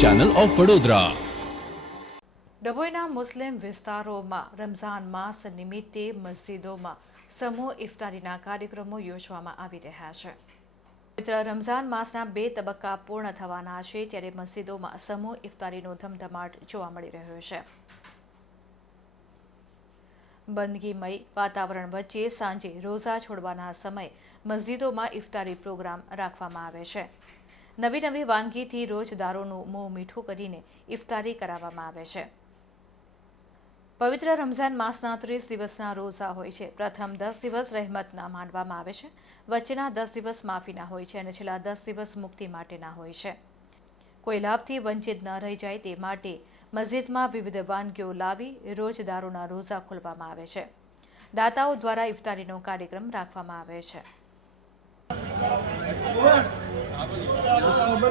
Channel of Vadodara ડભોઈના મુસ્લિમ વિસ્તારોમાં રમઝાન માસ નિમિત્તે મસ્જિદોમાં સમૂહ ઇફતારીના કાર્યક્રમો યોજવામાં આવી રહ્યા છે. મિત્ર રમઝાન માસના બે તબક્કા પૂર્ણ થવાના છે ત્યારે મસ્જિદોમાં સમૂહ ઇફતારીનો ધમધમાટ જોવા મળી રહ્યો છે. બંદગીમય વાતાવરણ વચ્ચે સાંજે રોઝા છોડવાના સમયે મસ્જિદોમાં ઇફતારી પ્રોગ્રામ રાખવામાં આવે છે. નવી નવી વાનગીથી રોજદારોનું મોં મીઠું કરીને ઇફતારી કરાવવામાં આવે છે. પવિત્ર રમઝાન માસના ત્રીસ દિવસના રોઝા હોય છે. પ્રથમ દસ દિવસ રહેમતના માનવામાં આવે છે. વચ્ચેના દસ દિવસ માફીના હોય છે અને છેલ્લા દસ દિવસ મુક્તિ માટેના હોય છે. કોઈ લાભથી વંચિત ન રહી જાય તે માટે મસ્જિદમાં વિવિધ વાનગીઓ લાવી રોજદારોના રોઝા ખોલવામાં આવે છે. દાતાઓ દ્વારા ઇફતારીનો કાર્યક્રમ રાખવામાં આવે છે.